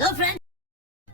Hello friend,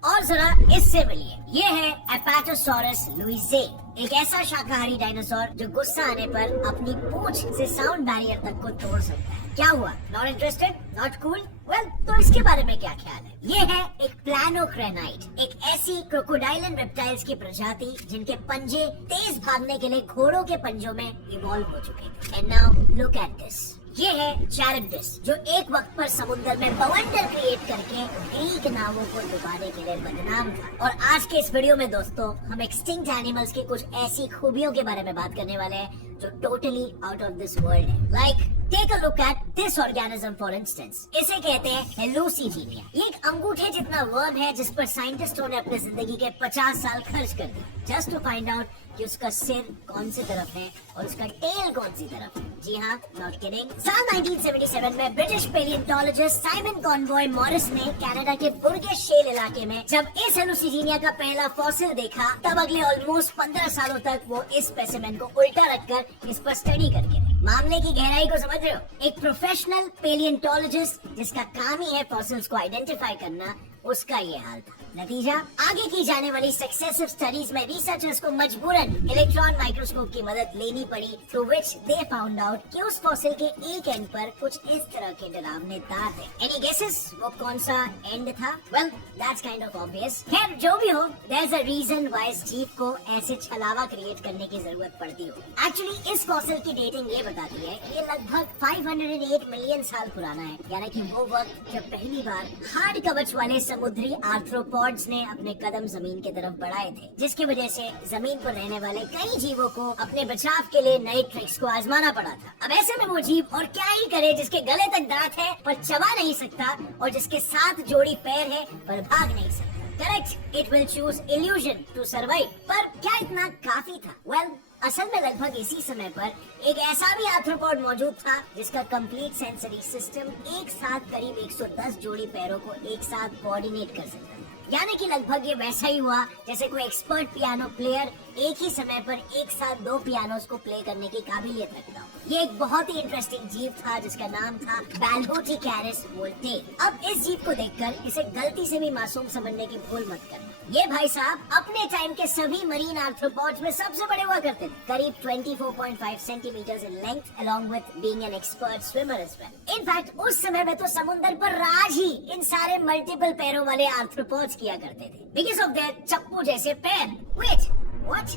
और जरा इससे मिलिए। ये है एपेटोसॉरस लुइसे, एक ऐसा शाकाहारी डायनासोर जो गुस्सा आने पर अपनी पूंछ से साउंड बैरियर तक को तोड़ सकता है। क्या हुआ? Not interested? Not cool? Well, तो इसके बारे में क्या ख्याल है? ये है एक प्लानोक्रेनाइट, एक ऐसी क्रोकोडाइलन रेप्टाइल्स की प्रजाति जिनके पंजे तेज भागने के लिए घोड़ों के पंजों में इवॉल्व हो चुके थे। And now look at this. ये है चैरिब्डिस, जो एक वक्त पर समुद्र में बवंडर क्रिएट करके ग्रीक नावों को डुबाने के लिए बदनाम था। और आज के इस वीडियो में दोस्तों हम एक्सटिंक्ट एनिमल्स की कुछ ऐसी खूबियों के बारे में बात करने वाले हैं जो totally out of this world है। Like take a look at this organism for instance. इसे कहते हैं हेलुसिजीनिया। ये एक अंगूठे जितना वर्म है जिस पर साइंटिस्टों ने अपनी जिंदगी के 50 साल खर्च कर दिए जस्ट टू फाइंड आउट कि उसका सिर कौन सी तरफ है और उसका टेल कौन सी तरफ है। जी हाँ, नॉट किडिंग। साल 1977 में ब्रिटिश पेलियोंटोलॉजिस्ट साइमन कॉनवॉय मॉरिस ने कनाडा के बुर्गे शेल इलाके में जब इस हेलुसिजीनिया का पहला फॉसिल देखा, तब अगले ऑलमोस्ट 15 सालों तक वो इस स्पेसिमेन को उल्टा रखकर इस पर स्टडी करके रहे। मामले की गहराई को समझ रहे हो? एक प्रोफेशनल पेलियोंटोलॉजिस्ट जिसका काम ही है फॉसिल्स को आइडेंटिफाई करना, उसका ये हाल था। नतीजा, आगे की जाने वाली सक्सेसिव स्टडीज में रिसर्चर्स को मजबूरन इलेक्ट्रॉन माइक्रोस्कोप की मदद लेनी पड़ी, through which they found out कि उस फॉसिल के एक एंड पर कुछ इस तरह के डरावने तार थे। एनी गेसेस वो कौन सा एंड था? Well, that's kind of obvious. खैर, जो भी हो, there is a reason why इस जीव को ऐसे छलावा क्रिएट करने की जरूरत पड़ती हो। एक्चुअली इस फॉसिल की डेटिंग ये बताती है कि ये लगभग 508 मिलियन साल पुराना है, यानी कि वो वक्त जब पहली बार हार्ड कवच वाले समुद्री आर्थ्रोपॉड्स ने अपने कदम जमीन की तरफ बढ़ाए थे, जिसकी वजह से जमीन पर रहने वाले कई जीवों को अपने बचाव के लिए नए ट्रिक्स को आजमाना पड़ा था। अब ऐसे में वो जीव और क्या ही करे जिसके गले तक दांत है पर चबा नहीं सकता, और जिसके 7 जोड़ी पैर है पर भाग नहीं सकता। Correct, it will choose illusion to survive. पर क्या इतना काफी था? वेल, असल में लगभग इसी समय पर एक ऐसा भी आर्थ्रोपॉड मौजूद था जिसका कंप्लीट सेंसरी सिस्टम एक साथ करीब 110 जोड़ी पैरों को एक साथ कोऑर्डिनेट कर सकता है। यानी कि लगभग ये वैसा ही हुआ जैसे कोई एक्सपर्ट पियानो प्लेयर एक ही समय पर एक साथ 2 पियानोस को प्ले करने की काबिलियत रखता हो। ये एक बहुत ही इंटरेस्टिंग जीव था जिसका नाम था बैल्होटिकैरिस वोल्टे। अब इस जीव को देखकर इसे गलती से भी मासूम समझने की भूल मत करना। ये भाई साहब अपने टाइम के सभी मरीन आर्थ्रोपॉड्स में सबसे बड़े हुआ करते थे, करीब 24.5 centimetres in length, along with being an expert swimmer as well. In fact उस समय में तो समुद्र पर राज ही इन सारे मल्टीपल पैरों वाले आर्थ्रोपॉड्स किया करते थे, बिकॉज ऑफ देयर चप्पू जैसे पैर। Wait, what?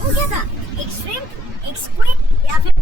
वो क्या था? एक श्रिम्प, एक स्क्विड या फिर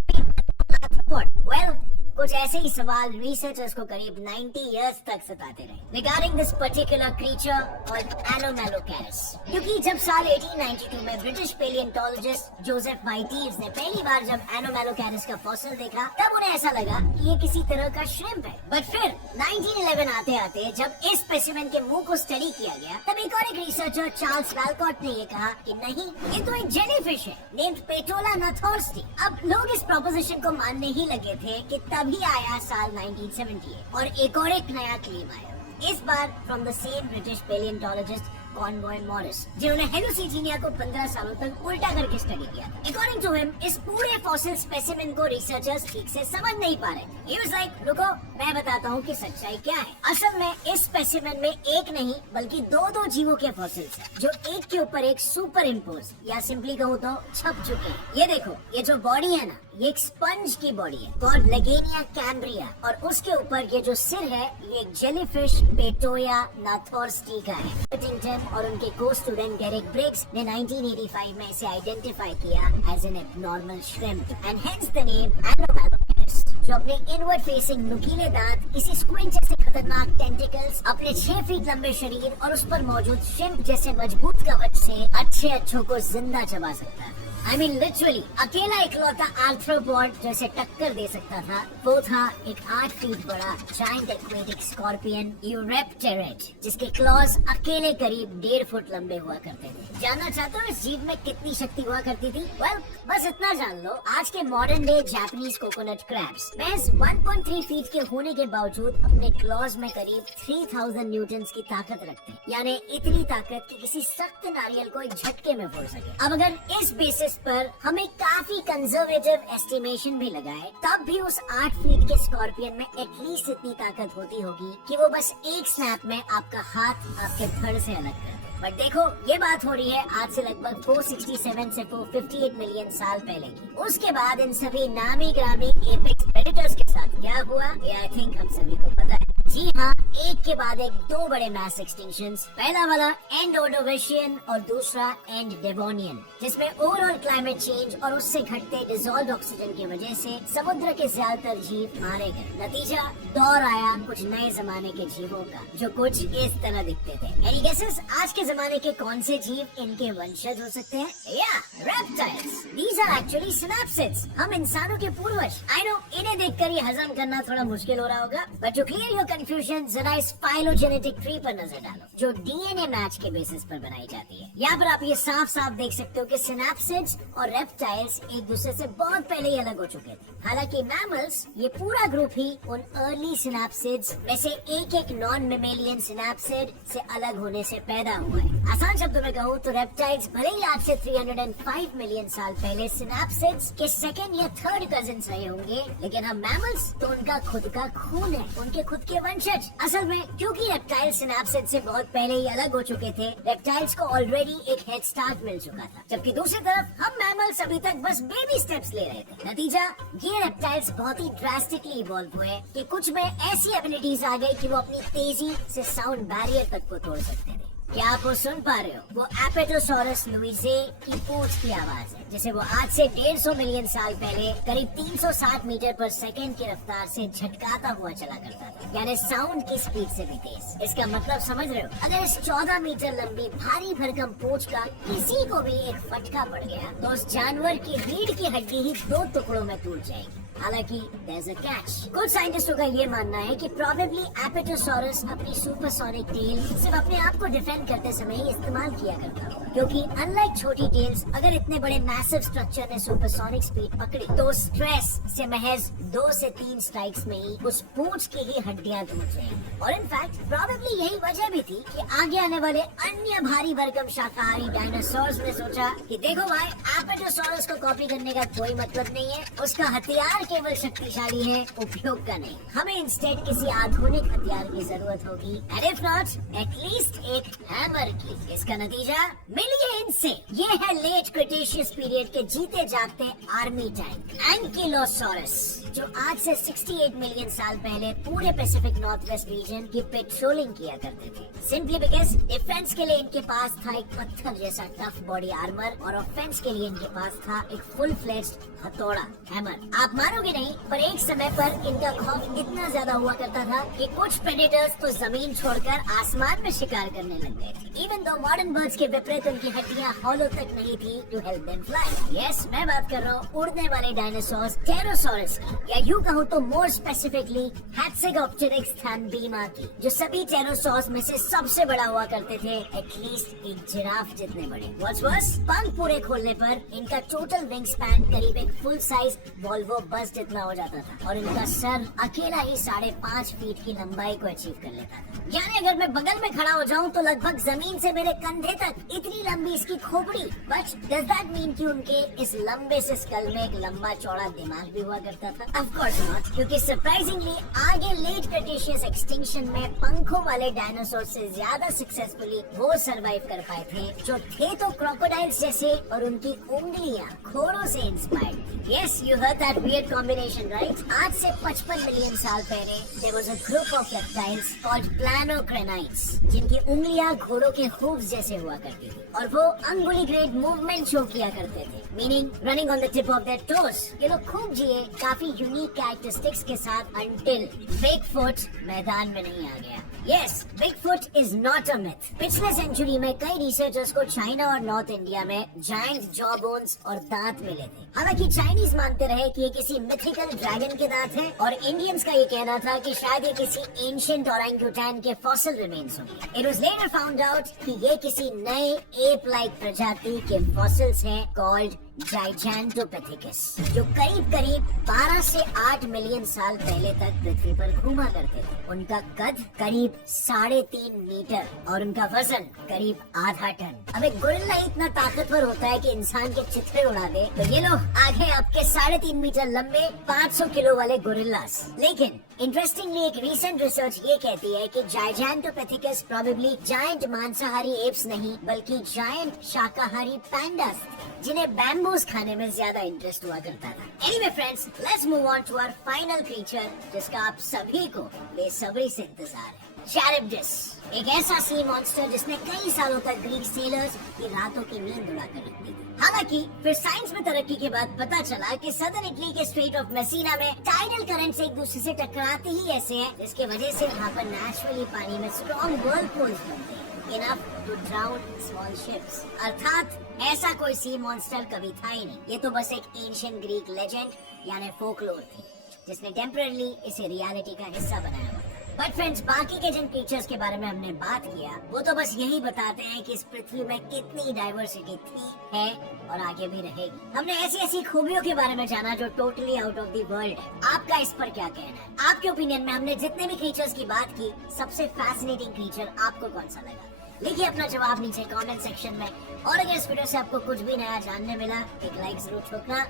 आर्थ्रोपॉड? वेल, कुछ ऐसे ही सवाल रिसर्चर्स को करीब 90 इयर्स तक सताते रहे regarding this particular creature called Anomalocaris. क्योंकि जब साल 1892 में ब्रिटिश पेलियोंटोलॉजिस्ट जोसेफ वाइटीव्स ने पहली बार जब एनोमेलोकैरिस का फॉसिल देखा, तब उन्हें ऐसा लगा कि ये किसी तरह का श्रिम्प है। बट फिर 1911 आते आते जब इस स्पेसिमेन के मुंह को स्टडी किया गया, तब एक और एक रिसर्चर चार्ल्स वैलकॉट ने ये कहा कि नहीं, ये तो एक जेलीफिश है नेम्ड पेटोला नाथोर्स्टी। अब लोग इस प्रोपोजिशन को मानने ही लगे थे कि तभी आया साल 1978 और एक नया क्लेम आया, इस बार from the same British paleontologist Conway Morris, जिन्होंने हेलुसिजीनिया को 15 सालों तक उल्टा करके स्टडी किया। अकॉर्डिंग टू हिम, इस पूरे फॉसिल स्पेसिमेन को रिसर्चर्स ठीक से समझ नहीं पा रहे। He was like, रुको, मैं बताता हूँ कि सच्चाई क्या है। असल में इस स्पेसिमेन में एक नहीं बल्कि दो जीवों के फॉसिल्स हैं, जो एक के ऊपर एक सुपर इम्पोज या सिंपली कहूँ तो छप चुके हैं। ये देखो, ये जो बॉडी है ना, ये एक स्पंज की बॉडी है कॉल्ड लेगेनिया कैम्ब्रिया, और उसके ऊपर ये जो सिर है, ये एक जेलीफिश पेटोया नाथोर्स्टी का है। हंटिंगटन और उनके को स्टूडेंट डेरिक ब्रिग्स ने 1985 में इसे आइडेंटिफाई किया as an abnormal shrimp and hence the name Anomalocaris, जो अपने इनवर्ड फेसिंग नुकीले दांत, इसी स्क्विड जैसे खतरनाक टेंटिकल्स, अपने 6 फीट लंबे शरीर और उस पर मौजूद श्रिम्प जैसे मजबूत कवच से अच्छों को जिंदा चबा सकता है। I mean literally, अकेला इकलौता आर्थ्रोपॉड जो इसे टक्कर दे सकता था, वो था एक 8 फीट बड़ा जायंट एक्वेटिक स्कॉर्पियन यूरेप्टेरिड, जिसके क्लॉज अकेले करीब 1.5 फुट लंबे हुआ करते थे। जानना चाहते हो इस जीव में कितनी शक्ति हुआ करती थी? वेल, बस इतना जान लो, आज के modern day Japanese coconut crabs महज 1.3 फीट के होने के बावजूद अपने क्लॉज में करीब 3000 न्यूटन की ताकत रखते हैं, यानी इतनी ताकत कि किसी सख्त नारियल को एक झटके में फोड़ सके। अब अगर इस बेसिस इस पर हम एक काफी कंजर्वेटिव एस्टिमेशन भी लगाए, तब भी उस 8 फीट के स्कॉर्पियन में एटलीस्ट इतनी ताकत होती होगी कि वो बस एक स्नैप में आपका हाथ आपके धड़ से अलग कर दे। बट देखो, ये बात हो रही है आज से लगभग 467 से 458 मिलियन साल पहले की। उसके बाद इन सभी नामी ग्रामी एपेक्स प्रेडेटर्स के साथ क्या हुआ, ये आई थिंक हम सभी को पता है। जी हाँ, एक के बाद एक दो बड़े मैस एक्सटिंक्शंस। पहला वाला एंड ऑर्डोविशियन और दूसरा एंड डेवोनियन, जिसमें ओवरऑल क्लाइमेट चेंज और उससे घटते डिसॉल्व्ड ऑक्सीजन की वजह से समुद्र के ज्यादातर जीव मारे गए। नतीजा दौर आया कुछ नए जमाने के जीवों का, जो कुछ इस तरह दिखते थे। एनी गेसेस, आज के जमाने के कौन से जीव इनके वंशज हो सकते हैं? या reptiles. These are actually synapsids. हम इंसानों के पूर्वज। आई नो, इन्हें देखकर ये हजम करना थोड़ा मुश्किल हो रहा होगा, but to clear your confusion, जरा इस फाइलोजेनेटिक ट्री पर नजर डालो, जो डीएनए मैच के बेसिस पर बनाई जाती है। यहाँ पर आप ये साफ साफ देख सकते हो कि सिनैप्सिड्स और रेप्टाइल्स एक दूसरे से बहुत पहले ही अलग हो चुके थे। हालांकि मैमल्स, ये पूरा ग्रुप ही उन अर्ली सिनैप्सिड्स में से एक नॉन मेमेलियन सिनैप्सिड से अलग होने से पैदा हुआ है। आसान शब्दों में कहूँ तो रेप्टाइल्स भले ही आज से 305 मिलियन साल पहले सिनैप्सिड्स के सेकंड या थर्ड कजिन्स रहे होंगे, लेकिन हम मैमल्स तो उनका खुद का खून है, उनके खुद के वंशज। असल में क्योंकि रेप्टाइल्स सिनैप्सिड से बहुत पहले ही अलग हो चुके थे, रेप्टाइल्स को ऑलरेडी एक हेड स्टार्ट मिल चुका था, जबकि दूसरी तरफ हम मैमल्स अभी तक बस बेबी स्टेप्स ले रहे थे। नतीजा, ये रेप्टाइल्स बहुत ही ड्रास्टिकली इवॉल्व हुए कि कुछ में ऐसी एबिलिटीज आ गई कि वो अपनी तेजी से साउंड बैरियर तक को तोड़ सकते थे। क्या आप वो सुन पा रहे हो? वो एपेटोसॉरस लुइसे की पूंछ की आवाज है, जिसे वो आज से 150 मिलियन साल पहले करीब 360 मीटर पर सेकंड की रफ्तार से झटकाता हुआ चला करता था, यानी साउंड की स्पीड से भी तेज। इसका मतलब समझ रहे हो? अगर इस 14 मीटर लंबी भारी भरकम पूंछ का किसी को भी एक फटका पड़ गया तो उस जानवर की रीढ़ की हड्डी ही 2 टुकड़ों में टूट जाएगी। हालांकि there's a catch। कुछ साइंटिस्टों का ये मानना है कि प्रोबेबली एपेटोसॉरस अपनी सुपरसोनिक टेल सिर्फ अपने आप को डिफेंड करते समय ही इस्तेमाल किया करता होगा, क्योंकि अनलाइक छोटी टेल्स, अगर इतने बड़े मैसिव स्ट्रक्चर ने सुपरसोनिक स्पीड पकड़ी तो स्ट्रेस से महज 2 से 3 स्ट्राइक्स में ही उस पूंछ की ही हड्डियां टूट जाएंगी। और इनफैक्ट प्रोबेबली यही वजह भी थी कि आगे आने वाले अन्य भारी भरकम शाकाहारी डायनासोर्स ने सोचा कि देखो भाई, एपेटोसॉरस को कॉपी करने का कोई मतलब नहीं है, उसका हथियार केवल शक्तिशाली है, उपयोग का नहीं। हमें इंस्टेड किसी आधुनिक हथियार की जरूरत होगी, एंड इफ नॉट एटलीस्ट एक हैमर की। इसका नतीजा मिलिए इनसे। ये है लेट क्रिटेशियस पीरियड के जीते जागते आर्मी टैंक एंकिलोसॉरस, जो आज से 68 मिलियन साल पहले पूरे पैसिफिक नॉर्थ वेस्ट रीजन की पेट्रोलिंग किया करते थे। सिंपली बिकॉज डिफेंस के लिए इनके पास था एक पत्थर जैसा टफ बॉडी आर्मर, और ऑफेंस के लिए इनके पास था एक फुल फ्लेज्ड हथौड़ा, हैमर। आप मानोगे नहीं, पर एक समय पर इनका खौफ इतना ज्यादा हुआ करता था कि कुछ प्रेडेटर्स तो जमीन छोड़कर आसमान में शिकार करने लग गए थे। इवन दो मॉडर्न बर्ड्स के विपरीत उनकी हड्डियां हॉलो तक नहीं थी to help them fly. Yes, मैं बात कर रहा हूँ उड़ने वाले डायनासोर्स टेरोसॉरस की, या यूँ कहूँ तो मोर स्पेसिफिकली हैट्सेगोप्टेरिक्स थैनबीमा की, जो सभी टेरोसॉर्स में से सबसे बड़ा हुआ करते थे, एटलीस्ट एक जिराफ जितने बड़े। व्हाट्स वर्स, पंख पूरे खोलने पर इनका टोटल विंग स्पैन करीब एक फुल साइज वॉल्वो बस जितना हो जाता था, और इनका सर अकेला ही 5.5 फीट की लंबाई को अचीव कर लेता था। यानी अगर मैं बगल में खड़ा हो जाऊं तो लगभग जमीन से मेरे कंधे तक इतनी लंबी इसकी खोपड़ी। बट डज दैट मीन कि उनके इस लंबे से स्कल में एक लंबा चौड़ा दिमाग भी हुआ करता था? ऑफ कोर्स नॉट, क्योंकि सरप्राइजिंगली आगे लेट क्रिटेशियस एक्सटिंक्शन में पंखों वाले डायनासोर से ज्यादा सक्सेसफुली वो सरवाइव कर पाए थे, जो थे तो क्रोकोडाइल्स जैसे और उनकी उंगलियां घोड़ों से inspired. Yes, you heard that weird combination, right? आज से 55 मिलियन साल पहले there was a group of reptiles called planocrenites, जिनकी उंगलियां घोड़ों के हूव्स जैसे हुआ करती थी, और वो unguligrade movement शो किया करते थे, meaning running on the tip of their toes। ये लोग खूब जिए काफी यूनिक कैरेक्टरिस्टिक्स के साथ until Bigfoot मैदान में नहीं आ गया। Yes, Bigfoot is not a myth। पिछले सेंचुरी में कई रिसर्चर्स को चाइना और नॉर्थ इंडिया में जायंट जॉ बोन्स और दांत मिले थे। हालांकि चाइनीज मानते रहे कि ये किसी मिथिकल ड्रैगन के दांत हैं, और इंडियंस का ये कहना था कि शायद ये किसी एंशिएंट ओरंगुटैन के फॉसिल रिमेन्स होंगे। It was later found out कि ये किसी नए एप लाइक प्रजाति के फॉसिल्स हैं कॉल्ड जाइजेंटोपैथिकस, जो करीब करीब 12 से 8 मिलियन साल पहले तक पृथ्वी पर घूमा करते थे। उनका कद करीब 3.5 मीटर और उनका वजन करीब आधा टन। अब एक गोरिल्ला इतना ताकतवर होता है कि इंसान के चित्रे उड़ा दे, तो ये लो आगे आपके 3.5 मीटर लंबे 500 किलो वाले गोरिल्लास। लेकिन इंटरेस्टिंगली एक रीसेंट रिसर्च ये कहती है कि जाइजेंटोपैथिकस प्रोबेबली जायंट मांसाहारी एप्स नहीं बल्कि जायंट शाकाहारी पैंडास थे, जिन्हें बैम्बूस खाने में ज्यादा इंटरेस्ट हुआ करता था। Anyway friends, let's move on to our final creature, जिसका आप सभी को बेसब्री से इंतजार है। चैरिप्टिस, एक ऐसा सी मॉन्स्टर जिसने कई सालों तक ग्रीक सेलर्स की रातों की नींद उड़ा कर रखी थी। हालांकि फिर साइंस में तरक्की के बाद पता चला कि सदर्न इटली के स्ट्रेट ऑफ मेसिना में टाइडल करंट्स एक दूसरे से टकराते ही ऐसे हैं, जिसकी वजह से वहाँ पर नेचुरली पानी में स्ट्रॉन्ग व्हर्लपूल्स बनते हैं, enough to drown small ships. अर्थात ऐसा कोई सी मॉन्स्टर कभी था ही नहीं। ये तो बस एक एंशिएंट ग्रीक लेजेंड यानी फोकलोर थी, जिसने टेम्पररी इसे रियलिटी का हिस्सा बनाया हुआ। बट फ्रेंड्स, बाकी के जिन क्रीचर्स के बारे में हमने बात किया वो तो बस यही बताते हैं कि इस पृथ्वी में कितनी डाइवर्सिटी थी, है और आगे भी रहेगी। हमने ऐसी ऐसी खूबियों के बारे में जाना जो totally out of the world है। आपका इस पर क्या कहना है? आपके ओपिनियन में हमने जितने भी क्रीचर्स की बात की, सबसे फैसिनेटिंग क्रीचर आपको कौन सा लगा? लिखिए अपना जवाब नीचे कमेंट सेक्शन में। और अगर इस वीडियो से आपको कुछ भी नया जानने मिला, एक लाइक जरूर ठोकना।